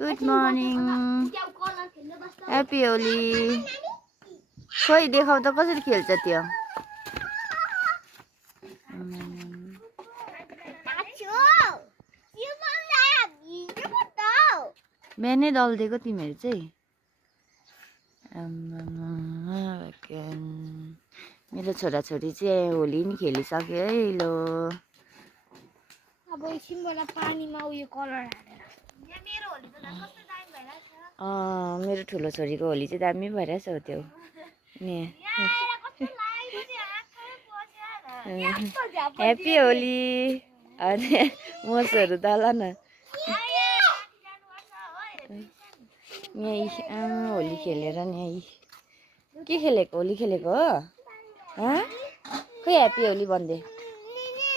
good morning happy Holi खोइ देखाउ त कसरी खेल्छ त्यो बिहानै दल दिएको तिमीहरू चाहिँ मेरो छोराछोरी चाहिँ होली नि खेलिसक्यो है लो अब एकछिनबाट पानीमा उयो कलर हालेर मेरो होली त कस्तो दामी भइरहेछ मेरो ठुलो छोरीको होली चाहिँ दामी भइरहेछ हो त्यो ह्याप्पी होली अनि मोसहरू दल न यहाँ होली खेलेर नि के खेलेको होली खेलेको हो खोइ ह्याप्पी होली भन्दे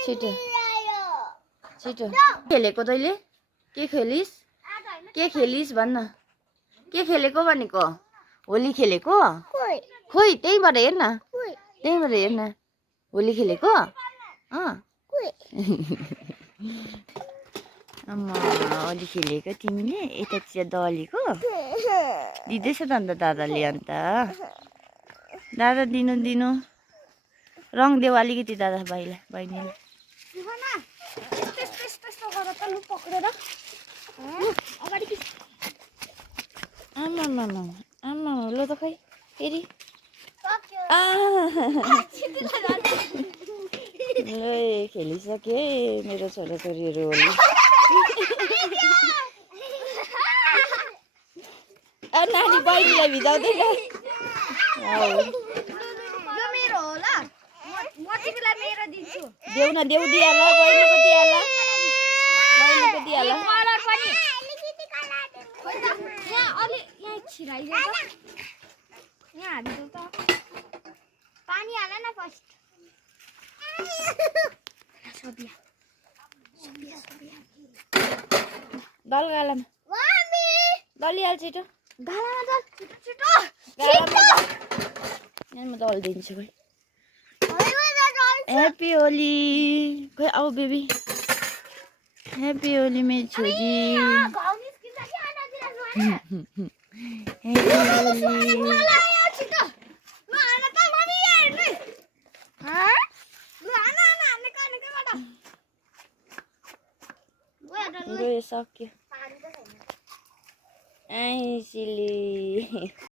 छिटो छिटो खेलेको तैँले के खेलिस् भन्न के खेलेको भनेको होली खेलेको खोइ त्यहीँबाट हेर्न होली खेलेको आमा होली खेलेको तिमीले यतातिर दलेको दिँदैछ त अन्त दादाले अन्त दादा दिनु रङ देऊ अलिकति दादा बहिनीले आमा ल त खै फेरि ल खेलिसके मेरो छोराछोरीहरू होली नानी बहिनीलाई भिजाउँदैन देऊ न देऊ दिइहाल बहिनीको दिइहाल पानी हाल न फर्स्ट दल गालामा दलिहाल छिटो गालामा छिटो म दल दिन्छु भाइ ह्याप्पी होली खोइ आऊ बेबी ह्याप्पी होली मेरो छोरी गयो सक्यो आइ सिली